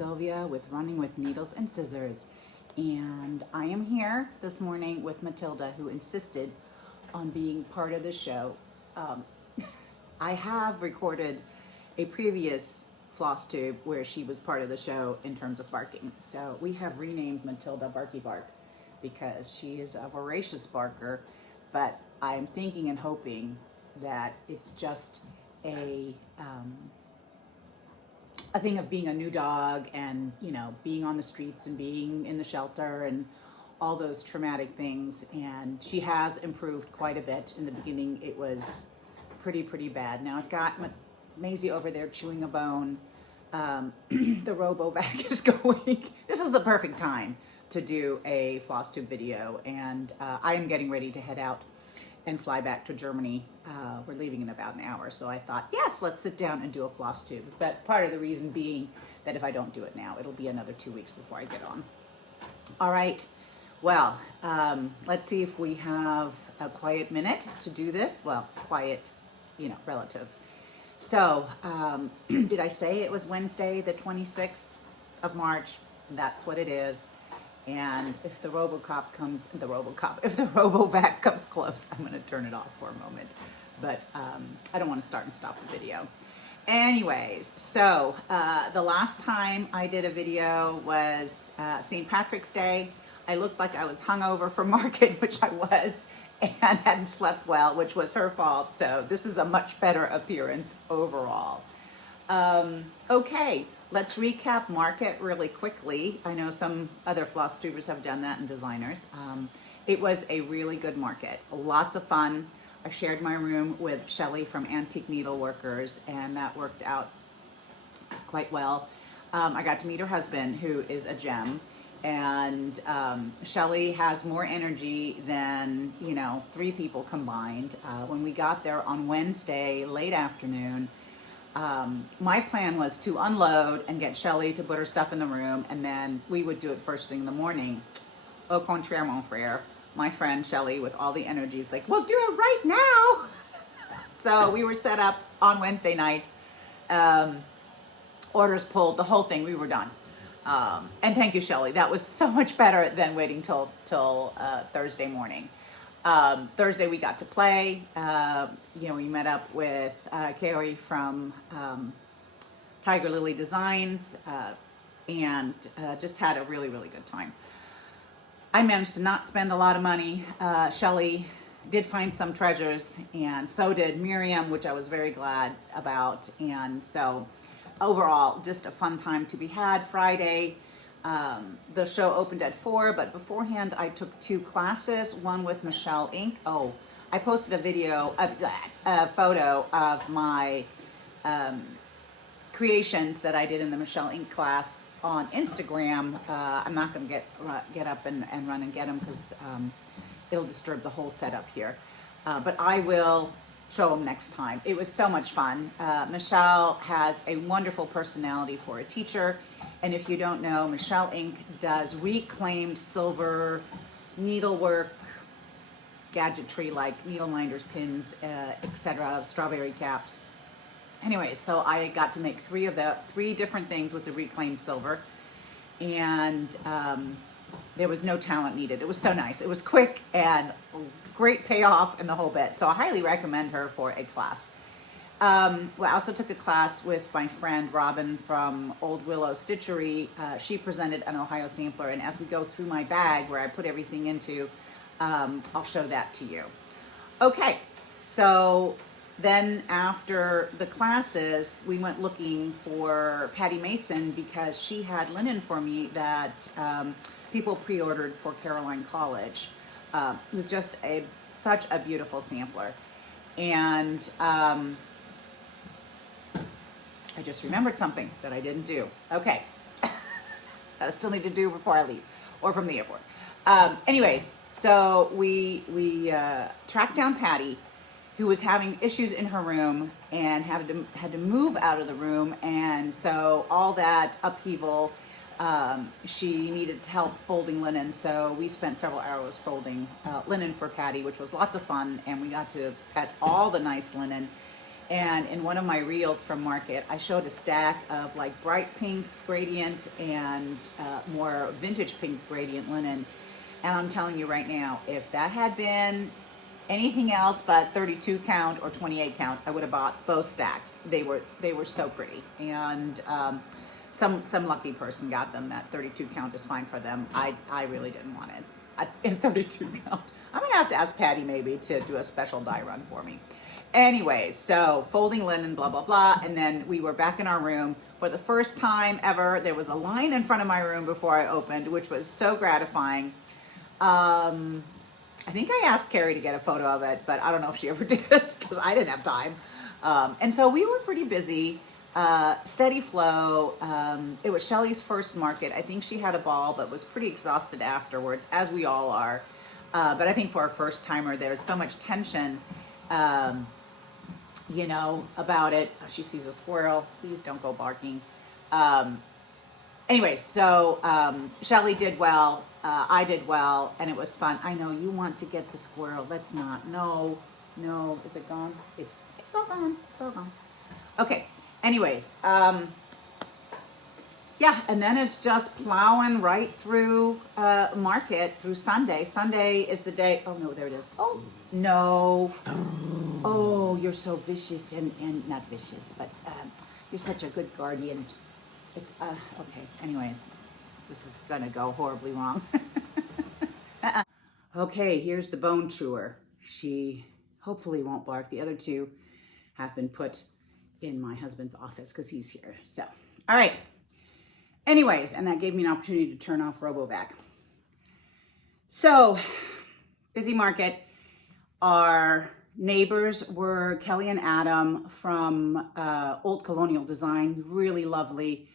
Sylvia with Running with Needles and Scissors, and I am here this morning with Matilda, who insisted on being part of the show. Um, I have recorded a previous floss tube where she was part of the show in terms of barking, so we have renamed Matilda Barky Bark because she is a voracious barker, but I'm thinking and hoping that it's just a thing of being a new dog and, you know, being on the streets and being in the shelter and all those traumatic things. And she has improved quite a bit. In the beginning, it was pretty bad. Now I've got Maisie over there chewing a bone. The RoboVac is going. This is the perfect time to do a floss tube video. And I am getting ready to head out and fly back to Germany. We're leaving in about an hour. So I thought, yes, let's sit down and do a floss tube. But part of the reason being that if I don't do it now, it'll be another 2 weeks before I get on. All right. Well, let's see if we have a quiet minute to do this. Well, quiet, you know, relative. So, did I say it was Wednesday, the 26th of March? That's what it is. And if the if the RoboVac comes close, I'm going to turn it off for a moment. But I don't want to start and stop the video. Anyways, so the last time I did a video was St. Patrick's Day. I looked like I was hungover from market, which I was, and hadn't slept well, which was her fault. So this is a much better appearance overall. Okay, let's recap market really quickly. I know some other floss tubers have done that and designers. It was a really good market, lots of fun. I shared my room with Shelly from Antique Needleworkers, and that worked out quite well. I got to meet her husband, who is a gem, and Shelly has more energy than, you know, 3 people combined. When we got there on Wednesday, late afternoon, my plan was to unload and get Shelly to put her stuff in the room, and then we would do it first thing in the morning. Au contraire, mon frère. My friend Shelly, with all the energy, is like, we'll do it right now. So we were set up on Wednesday night, orders pulled, the whole thing, we were done. And thank you, Shelly. That was so much better than waiting till Thursday morning. Thursday we got to play. You know, we met up with Carrie from Tiger Lily Designs and just had a really good time. I managed to not spend a lot of money. Shelly did find some treasures, and so did Miriam, which I was very glad about. And so overall, just a fun time to be had. Friday, the show opened at 4, but beforehand I took 2 classes, one with Michelle Inc. Oh, I posted a video of that, a photo of my creations that I did in the Michelle Inc. class on Instagram. I'm not going to get up and run and get them because it'll disturb the whole setup here. But I will show them next time. It was so much fun. Michelle has a wonderful personality for a teacher. And if you don't know, Michelle Inc. does reclaimed silver needlework, gadgetry like needle minders, pins, etc., strawberry caps. Anyway, so I got to make 3 different things with the reclaimed silver, and there was no talent needed. It was so nice. It was quick and great payoff and the whole bit. So I highly recommend her for a class. Well, I also took a class with my friend Robin from Old Willow Stitchery. She presented an Ohio sampler, and as we go through my bag where I put everything into, I'll show that to you. Okay, so then after the classes, we went looking for Patty Mason because she had linen for me that people pre-ordered for Caroline College. It was just such a beautiful sampler. And I just remembered something that I didn't do. Okay, that I still need to do before I leave, or from the airport. Anyways, so we tracked down Patty, who was having issues in her room and had to move out of the room, and so all that upheaval, she needed help folding linen. So we spent several hours folding linen for Patty, which was lots of fun, and we got to pet all the nice linen. And in one of my reels from Market, I showed a stack of like bright pinks gradient and more vintage pink gradient linen. And I'm telling you right now, if that had been anything else but 32 count or 28 count, I would have bought both stacks. They were so pretty. And some lucky person got them. That 32 count is fine for them. I really didn't want it in 32 count. I'm gonna have to ask Patty maybe to do a special dye run for me. Anyways, so folding linen, blah, blah, blah. And then we were back in our room for the first time ever. There was a line in front of my room before I opened, which was so gratifying. I think I asked Carrie to get a photo of it, but I don't know if she ever did because I didn't have time. And so we were pretty busy, steady flow. It was Shelly's first market. I think she had a ball, but was pretty exhausted afterwards, as we all are. But I think for a first timer, there's so much tension. You know, about it. Oh, she sees a squirrel. Please don't go barking. Anyway, so Shelly did well. I did well, and it was fun. I know you want to get the squirrel. Let's not. No. Is it gone? It's all gone. It's all gone. Okay. Anyways, yeah, and then it's just plowing right through Market through Sunday. Sunday is the day. Oh no, there it is. Oh no. Oh, you're so vicious and not vicious, but you're such a good guardian. It's okay. Anyways, this is gonna go horribly wrong. Okay, here's the bone chewer. She hopefully won't bark. The other two have been put in my husband's office because he's here. So, all right. Anyways, and that gave me an opportunity to turn off RoboVac. So, busy market. Our neighbors were Kelly and Adam from Old Colonial Design. Really lovely.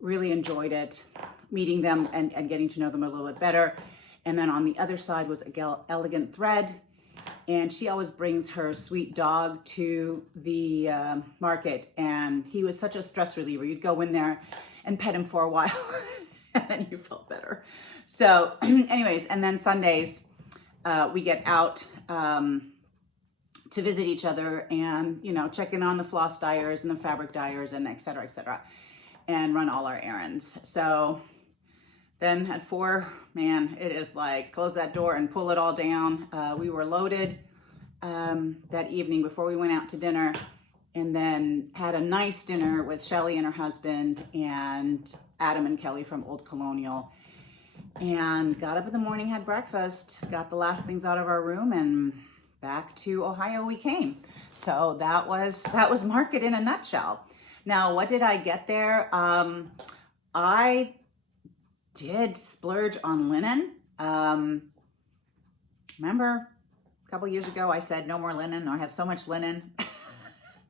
Really enjoyed it, meeting them and getting to know them a little bit better. And then on the other side was Elegant Thread. And she always brings her sweet dog to the market. And he was such a stress reliever. You'd go in there and pet him for a while and then you felt better. So anyways, and then Sundays, we get out to visit each other and, you know, check in on the floss dyers and the fabric dyers and et cetera, and run all our errands. So then at 4, man, it is like close that door and pull it all down. We were loaded that evening before we went out to dinner, and then had a nice dinner with Shelly and her husband and Adam and Kelly from Old Colonial, and got up in the morning, had breakfast, got the last things out of our room, and back to Ohio we came. So that was Market in a nutshell. Now, what did I get there? I did splurge on linen. Remember a couple years ago I said no more linen, or I have so much linen.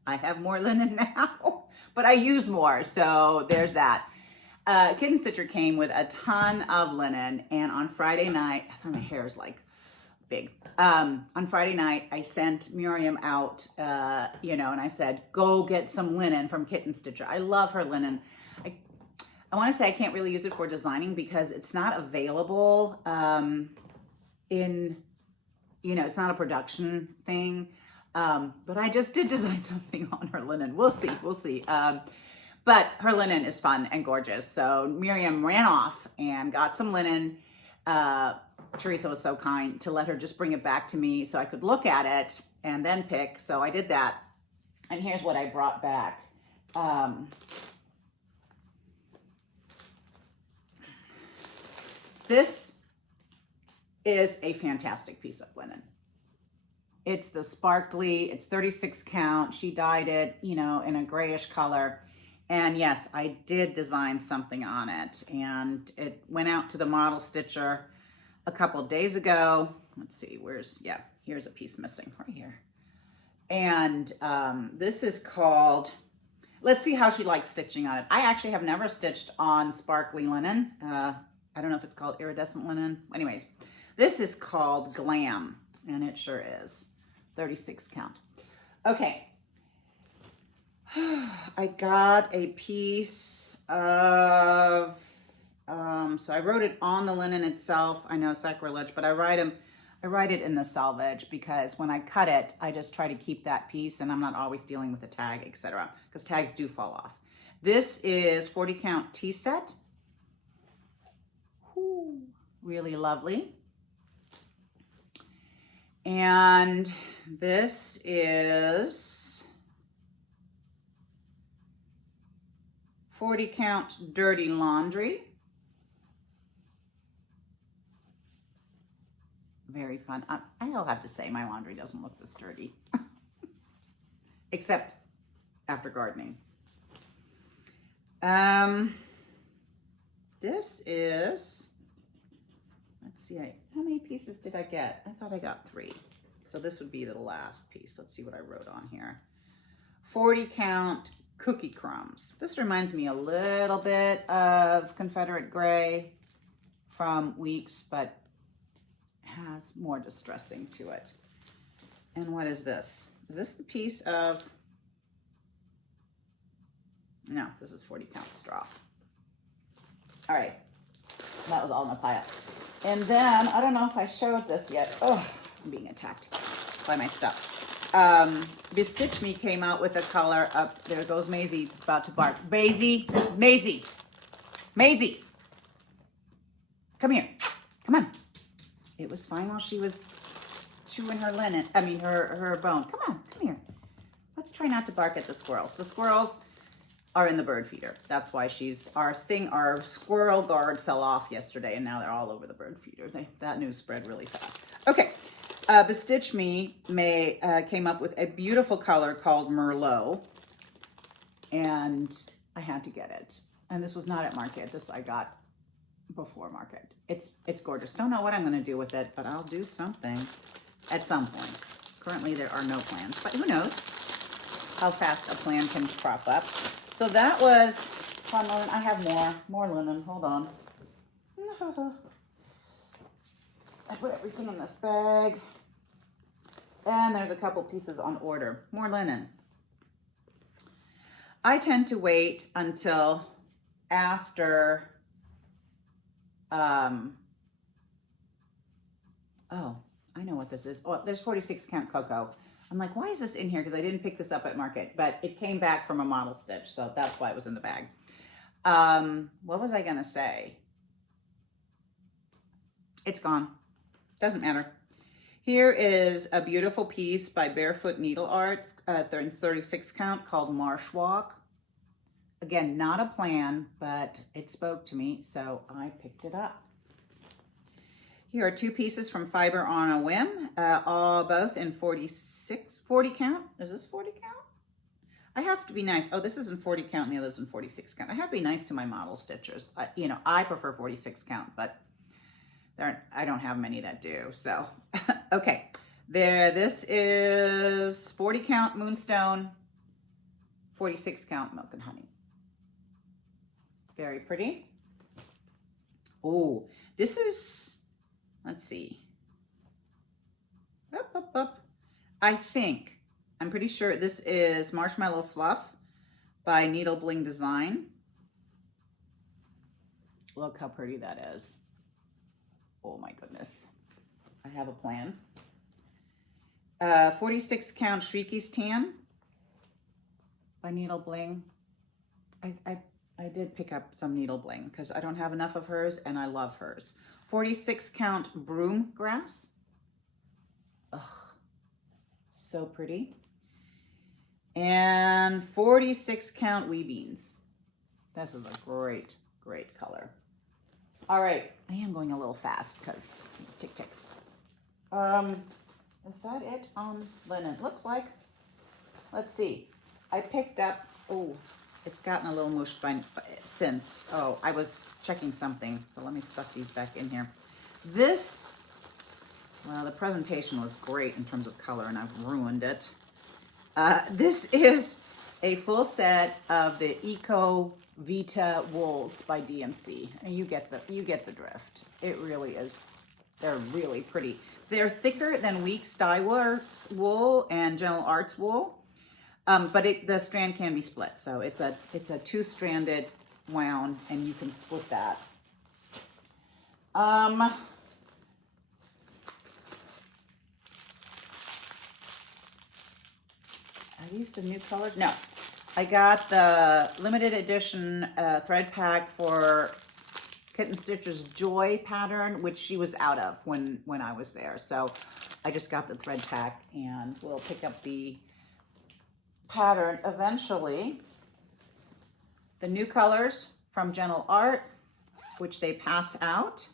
I have more linen now, but I use more, so there's that. Kitten Stitcher came with a ton of linen, and on Friday night, I thought my hair is like big. On Friday night, I sent Miriam out, you know, and I said, go get some linen from Kitten Stitcher. I love her linen. I want to say I can't really use it for designing because it's not available in, you know, it's not a production thing. But I just did design something on her linen. We'll see. But her linen is fun and gorgeous. So Miriam ran off and got some linen. Teresa was so kind to let her just bring it back to me so I could look at it and then pick. So I did that. And here's what I brought back. This is a fantastic piece of linen. It's the sparkly, it's 36 count. She dyed it, you know, in a grayish color. And yes, I did design something on it. And it went out to the model stitcher a couple days ago. Let's see, here's a piece missing right here. And this is called, let's see how she likes stitching on it. I actually have never stitched on sparkly linen. I don't know if it's called iridescent linen. Anyways, this is called Glam, and it sure is. 36 count. Okay. I got a piece of, so I wrote it on the linen itself. I know, sacrilege, but I write them I write it in the selvage because when I cut it, I just try to keep that piece and I'm not always dealing with a tag, etc. because tags do fall off. This is 40 count tea set. Ooh, really lovely. And this is 40 count dirty laundry. Very fun. I'll have to say my laundry doesn't look this dirty, except after gardening. This is, let's see, how many pieces did I get? I thought I got 3. So this would be the last piece. Let's see what I wrote on here. 40 count cookie crumbs. This reminds me a little bit of Confederate Gray from Weeks, but has more distressing to it. And what is this? Is this the piece of, no, this is 40 count straw. All right, that was all in a pile. And then, I don't know if I showed this yet. Oh, I'm being attacked by my stuff. Bestitch Me came out with a color up. There goes Maisie, it's about to bark. Maisie, Maisie, Maisie. Come here, come on. It was fine while she was chewing her linen, her bone. Come on, come here. Let's try not to bark at the squirrels. The squirrels are in the bird feeder. That's why our squirrel guard fell off yesterday and now they're all over the bird feeder. That news spread really fast. Okay, Bestitch Me came up with a beautiful color called Merlot and I had to get it. And this was not at market. This I got before market. It's gorgeous. Don't know what I'm gonna do with it, but I'll do something at some point. Currently there are no plans, but who knows how fast a plan can crop up. So that was fun linen. I have more linen. Hold on. I put everything in this bag. And there's a couple pieces on order. More linen. I tend to wait until after, oh, I know what this is. Oh, there's 46 count cocoa. I'm like, why is this in here? Because I didn't pick this up at market, but it came back from a model stitch, so that's why it was in the bag. What was I gonna say? It's gone. Doesn't matter. Here is a beautiful piece by Barefoot Needle Arts, 36 count, called Marsh Walk. Again, not a plan, but it spoke to me, so I picked it up. Here are 2 pieces from Fiber on a Whim, both in 40 count. Is this 40 count? I have to be nice. Oh, this is in 40 count and the other's in 46 count. I have to be nice to my model stitchers. I prefer 46 count, but I don't have many that do. So, okay. This is 40 count Moonstone, 46 count Milk and Honey. Very pretty. Oh, this is, let's see. I'm pretty sure this is Marshmallow Fluff by Needle Bling Design. Look how pretty that is. Oh my goodness. I have a plan. 46 count Shrieky's Tan by Needle Bling. I did pick up some Needle Bling because I don't have enough of hers and I love hers. 46 count Broom Grass. Ugh, so pretty. And 46 count Wee Beans. This is a great, great color. All right, I am going a little fast because tick, tick. Is that it on linen? Looks like. Let's see. I picked up, oh, it's gotten a little mushed since. Oh, I was checking something. So let me stuff these back in here. This, well, the presentation was great in terms of color and I've ruined it. This is a full set of the Eco Vita wools by DMC. And you get the drift. It really is. They're really pretty. They're thicker than Weeks Dye Works wool and Gentle Arts wool, but the strand can be split. So it's a 2-stranded wound, and you can split that. these the new colors? No. I got the limited edition thread pack for Kitten Stitcher's Joy pattern, which she was out of when I was there. So I just got the thread pack, and we'll pick up the pattern eventually. The new colors from Gentle Art, which they pass out.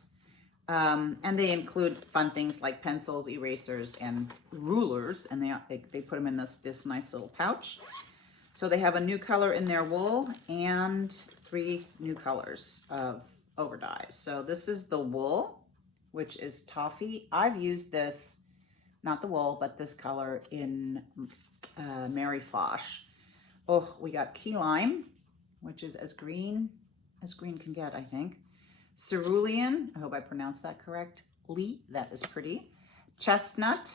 And they include fun things like pencils, erasers, and rulers. And they put them in this nice little pouch. So they have a new color in their wool and 3 new colors of over dyes. So this is the wool, which is toffee. I've used this, not the wool, but this color in Mary Floss. Oh, we got key lime, which is as green can get, I think. Cerulean, I hope I pronounced that correctly. That is pretty. Chestnut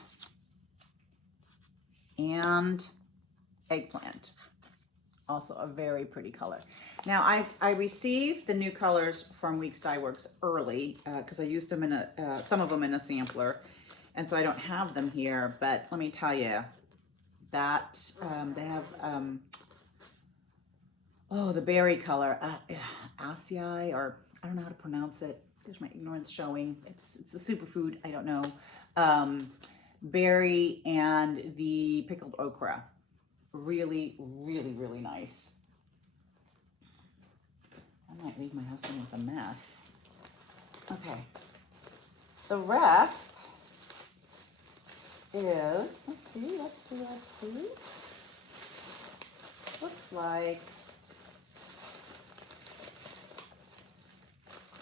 and eggplant. Also a very pretty color. Now I received the new colors from Weeks Dye Works early because I used them in some of them in a sampler, and so I don't have them here. But let me tell you that they have the berry color, acai, or I don't know how to pronounce it. There's my ignorance showing. It's a superfood. I don't know. Berry and the pickled okra. Really, really, really nice. I might leave my husband with a mess. Okay. The rest is, let's see. Looks like,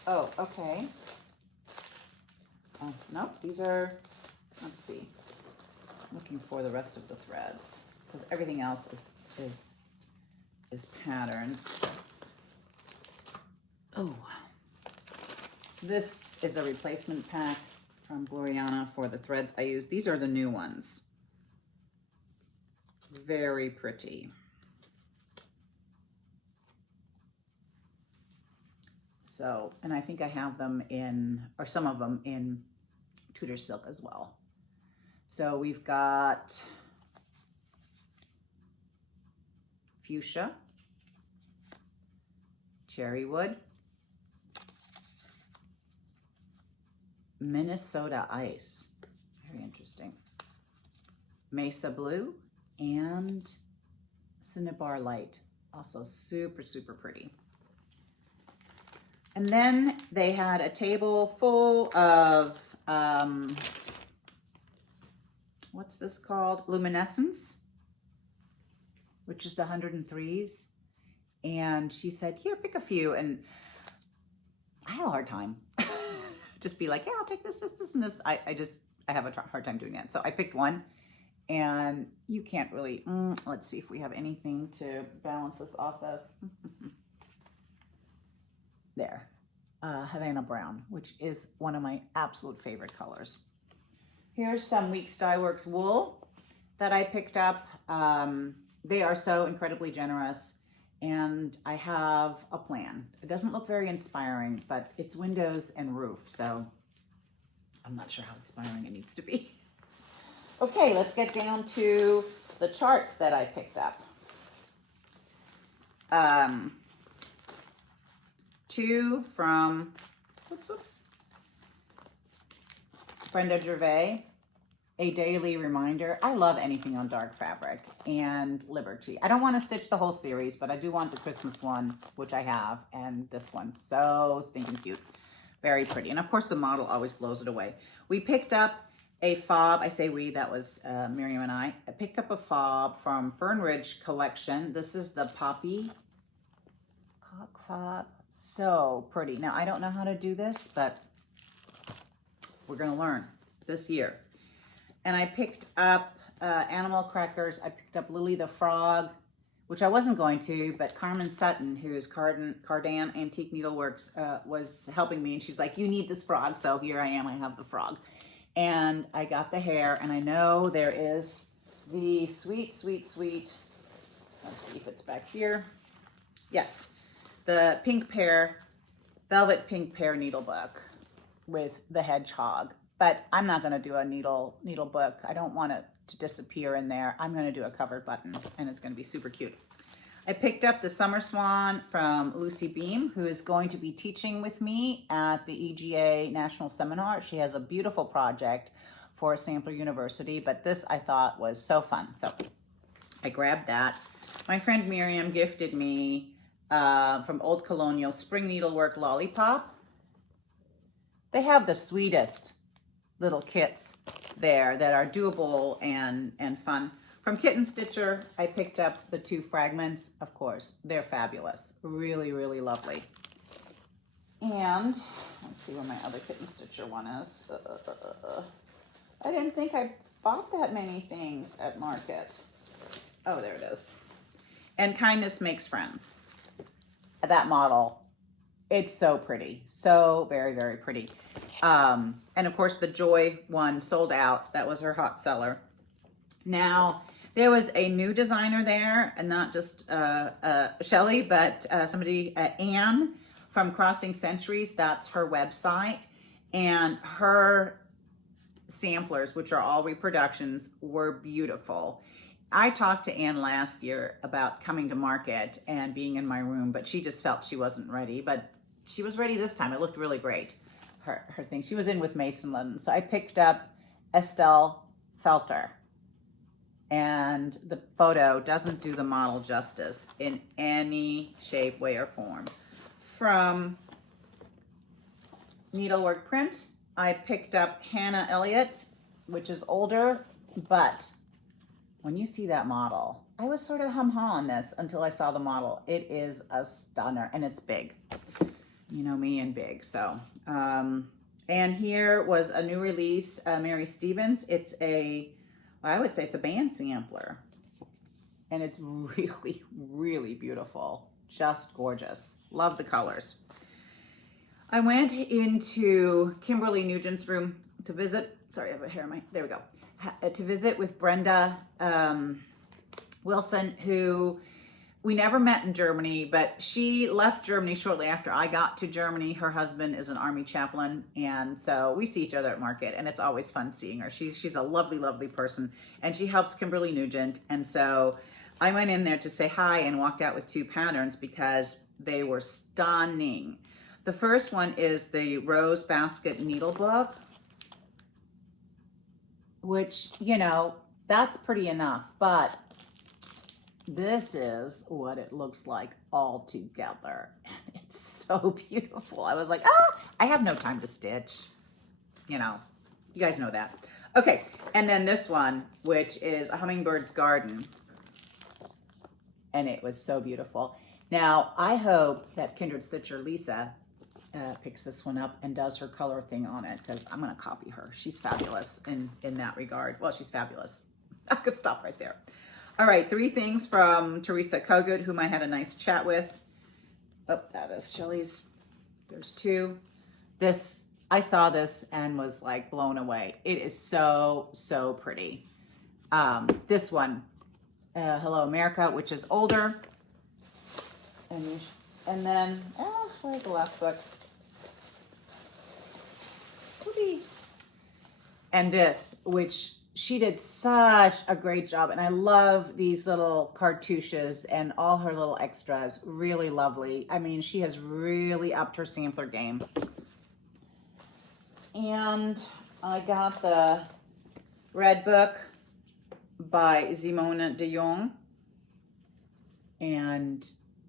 oh, okay. Oh, no, these are, let's see. Looking for the rest of the threads, because everything else is patterned. Oh, this is a replacement pack from Gloriana for the threads I use. These are the new ones. Very pretty. So, and I think I have them in, or some of them in Tudor Silk as well. So we've got fuchsia, cherry wood, Minnesota ice, very interesting, mesa blue, and cinnabar light, also super, super pretty. And then they had a table full of, what's this called? Luminescence, which is the 103s. And she said, here, pick a few. And I had a hard time. Just be like, yeah, I'll take this, and this. I have a hard time doing that. So I picked one, and you can't really, let's see if we have anything to balance this off of. There, Havana Brown, which is one of my absolute favorite colors. Here's some Weeks Dye Works wool that I picked up. They are so incredibly generous, and I have a plan. It doesn't look very inspiring, but it's windows and roof, so I'm not sure how inspiring it needs to be. Okay, let's get down to the charts that I picked up. 2 from, Brenda Gervais, A Daily Reminder. I love anything on dark fabric, and Liberty. I don't want to stitch the whole series, but I do want the Christmas one, which I have, and this one. So stinking cute. Very pretty. And of course the model always blows it away. We picked up a fob. I say we, that was Miriam and I. I picked up a fob from Fern Ridge Collection. This is the Poppy Cock Fob. So pretty. Now, I don't know how to do this, but we're going to learn this year. And I picked up Animal Crackers. I picked up Lily the Frog, which I wasn't going to, but Carmen Sutton, who is Cardan Antique Needleworks, was helping me. And she's like, you need this frog. So here I am. I have the frog. And I got the hair. And I know there is the sweet, sweet, sweet. Let's see if it's back here. Yes. The pink pear, velvet pink pear needle book with the hedgehog. But I'm not going to do a needle book. I don't want to to disappear in there. I'm going to do a covered button, and it's going to be super cute. I picked up the Summer Swan from Lucy Beam, who is going to be teaching with me at the EGA National Seminar. She has a beautiful project for Sampler University, but this I thought was so fun. So I grabbed that. My friend Miriam gifted me from Old Colonial Spring Needlework Lollipop. They have the sweetest little kits there that are doable and fun. From Kitten Stitcher, I picked up the 2 fragments. Of course, they're fabulous. Really, really lovely. And let's see where my other Kitten Stitcher one is. I didn't think I bought that many things at Market. Oh, there it is. And Kindness Makes Friends. That model, it's so pretty. So very, very pretty. And of course, the Joy one sold out. That was her hot seller. Now, there was a new designer there, and not just Shelly, but somebody, Anne from Crossing Centuries. That's her website. And her samplers, which are all reproductions, were beautiful. I talked to Anne last year about coming to Market and being in my room, but she just felt she wasn't ready. But she was ready this time. It looked really great, her thing. She was in with Mason London. So I picked up Estelle Felter. And the photo doesn't do the model justice in any shape, way, or form. From Needlework Print, I picked up Hannah Elliott, which is older, but when you see that model, I was sort of hum-ha on this until I saw the model. It is a stunner, and it's big. You know me and big, so. And here was a new release, Mary Stevens. It's I would say it's a band sampler, and it's really, really beautiful. Just gorgeous. Love the colors. I went into Kimberly Nugent's room to visit. Sorry, I have a hair in my, there we go. To visit with Brenda Wilson, who we never met in Germany, but she left Germany shortly after I got to Germany. Her husband is an army chaplain, and so we see each other at Market, and it's always fun seeing her. She's a lovely, lovely person, and she helps Kimberly Nugent, and so I went in there to say hi and walked out with 2 patterns because they were stunning. The first one is the Rose Basket Needle Book, which, you know, that's pretty enough, but this is what it looks like all together. And it's so beautiful. I was like, I have no time to stitch. You know, you guys know that. Okay, and then this one, which is A Hummingbird's Garden. And it was so beautiful. Now, I hope that Kindred Stitcher Lisa picks this one up and does her color thing on it, because I'm going to copy her. She's fabulous in that regard. Well, she's fabulous. I could stop right there. All right, 3 things from Teresa Kogut, whom I had a nice chat with. Oh, that is Shelly's. There's 2. This, I saw this and was like blown away. It is so, so pretty. This one, Hello America, which is older. And then, where's the last book? Whoopee. And this, which she did such a great job. And I love these little cartouches and all her little extras. Really lovely. I mean, she has really upped her sampler game. And I got the Red Book by Simone de Jong. And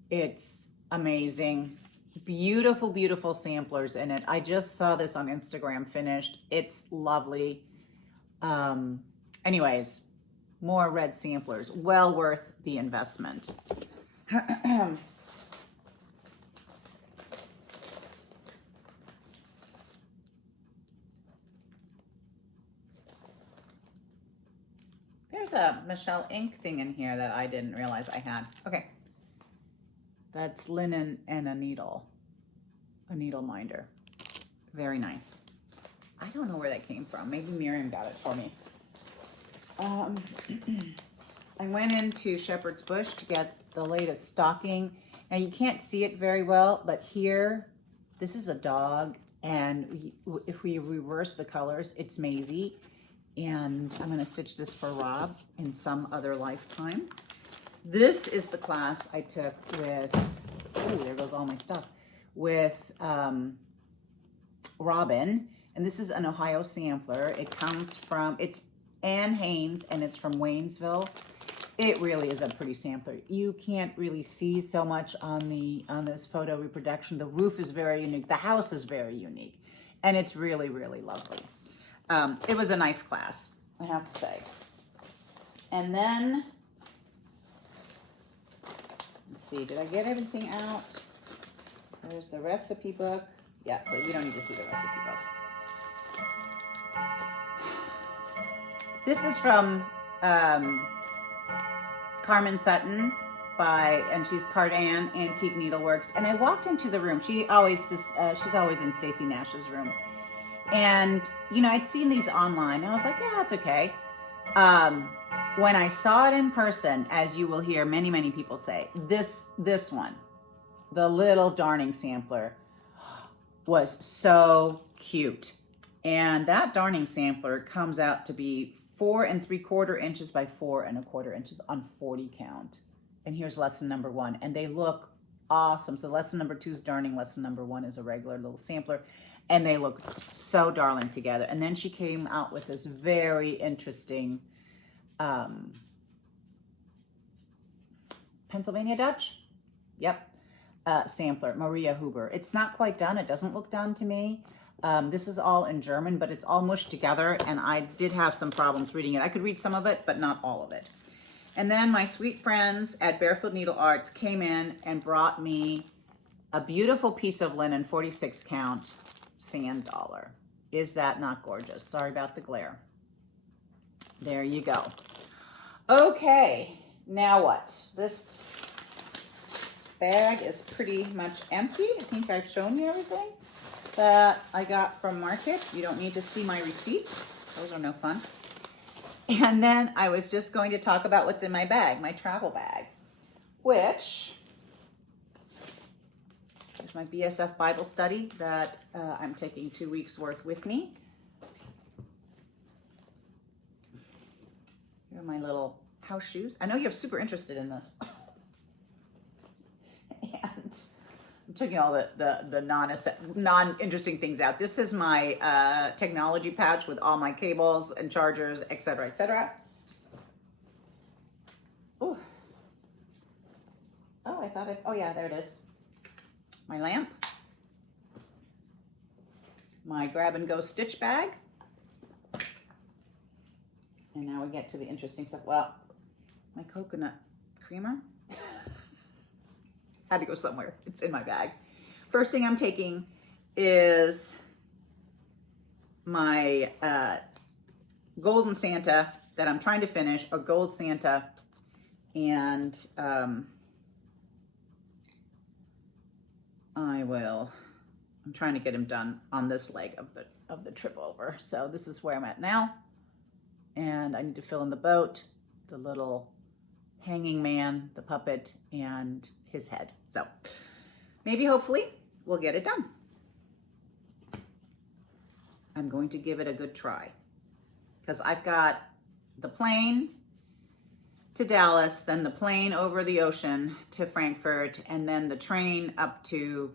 it's amazing. Beautiful, beautiful samplers in it. I just saw this on Instagram finished. It's lovely. Anyways, more red samplers. Well worth the investment. There's a Michelle ink thing in here that I didn't realize I had. Okay. That's linen and a needle minder. Very nice. I don't know where that came from. Maybe Miriam got it for me. I went into Shepherd's Bush to get the latest stocking. Now you can't see it very well, but here, this is a dog, and if we reverse the colors, it's Maisie, And I'm going to stitch this for Rob in some other lifetime. This is the class I took with, oh, there goes all my stuff, with Robin. And this is an Ohio sampler. It comes from, it's Ann Haynes, and it's from Waynesville. It really is a pretty sampler. You can't really see so much on this photo reproduction. The roof is very unique. The house is very unique. And it's really, really lovely. It was a nice class, I have to say. And then, let's see, did I get everything out? There's the recipe book. Yeah, so you don't need to see the recipe book. This is from Carmen Sutton and she's Cardan Antique Needleworks. And I walked into the room. She's always in Stacy Nash's room. And, you know, I'd seen these online. And I was like, yeah, that's okay. When I saw it in person, as you will hear many, many people say, this one, the little darning sampler, was so cute. And that darning sampler comes out to be 4 3/4 inches by 4 1/4 inches on 40 count. And here's lesson number 1. And they look awesome. So lesson number 2 is darning. Lesson number 1 is a regular little sampler. And they look so darling together. And then she came out with this very interesting Pennsylvania Dutch? Yep. Sampler, Maria Huber. It's not quite done. It doesn't look done to me. This is all in German, but it's all mushed together. And I did have some problems reading it. I could read some of it, but not all of it. And then my sweet friends at Barefoot Needle Arts came in and brought me a beautiful piece of linen, 46 count, sand dollar. Is that not gorgeous? Sorry about the glare. There you go. Okay, now what? This bag is pretty much empty. I think I've shown you everything that I got from Market. You don't need to see my receipts. Those are no fun. And then I was just going to talk about what's in my bag, my travel bag, which is my BSF Bible study that I'm taking 2 weeks worth with me. Here are my little house shoes. I know you're super interested in this. And I'm taking all the non-interesting things out. This is my technology pouch with all my cables and chargers, etc., etc. Oh, I thought oh yeah, there it is. My lamp. My grab and go stitch bag. And now we get to the interesting stuff. Well, my coconut creamer. Had to go somewhere. It's in my bag. First thing I'm taking is my Golden Santa that I'm trying to finish, a Gold Santa, and I'm trying to get him done on this leg of the trip over. So this is where I'm at now. And I need to fill in the boat, the little hanging man, the puppet, and his head. So maybe, hopefully, we'll get it done. I'm going to give it a good try because I've got the plane to Dallas, then the plane over the ocean to Frankfurt, and then the train up to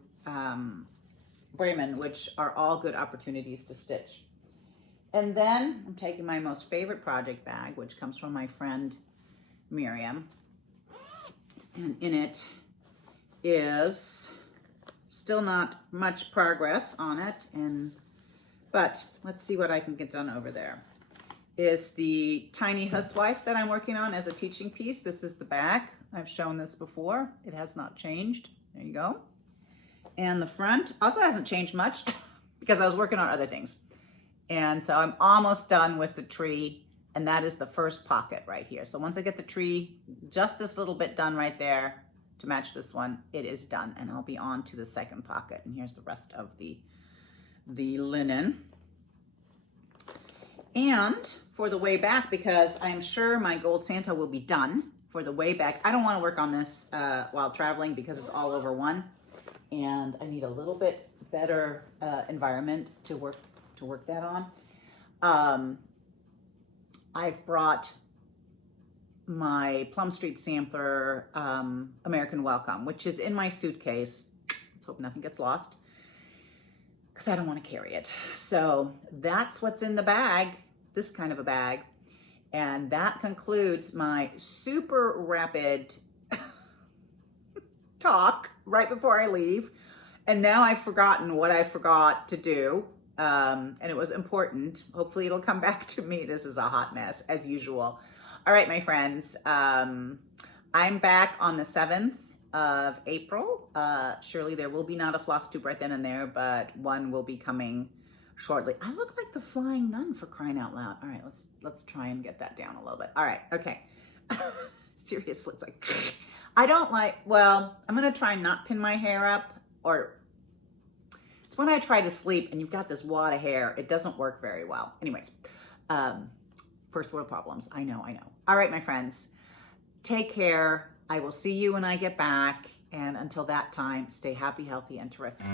Bremen, which are all good opportunities to stitch. And then I'm taking my most favorite project bag, which comes from my friend Miriam. And in it is still not much progress on it, but let's see what I can get done over there. Is the tiny housewife that I'm working on as a teaching piece. This is the back. I've shown this before. It has not changed. There you go. And the front also hasn't changed much because I was working on other things. And so I'm almost done with the tree, and that is the first pocket right here. So once I get the tree, just this little bit done right there to match this one, it is done, and I'll be on to the second pocket. And here's the rest of the linen. And for the way back, because I'm sure my Gold Santa will be done for the way back, I don't want to work on this while traveling because it's all over one, and I need a little bit better environment to work that on. I've brought my Plum Street sampler, American Welcome, which is in my suitcase. Let's hope nothing gets lost, because I don't want to carry it. So that's what's in the bag, this kind of a bag. And that concludes my super rapid talk right before I leave. And now I've forgotten what I forgot to do. And it was important. Hopefully it'll come back to me. This is a hot mess as usual. All right, my friends. I'm back on the 7th of April. Surely there will be not a floss tube right then and there, but one will be coming shortly. I look like the flying nun, for crying out loud. All right, let's try and get that down a little bit. All right, okay. Seriously, it's like, I don't like, well, I'm gonna try and not pin my hair up, or it's when I try to sleep and you've got this wad of hair, it doesn't work very well. Anyways, first world problems, I know. All right, my friends, take care. I will see you when I get back. And until that time, stay happy, healthy, and terrific.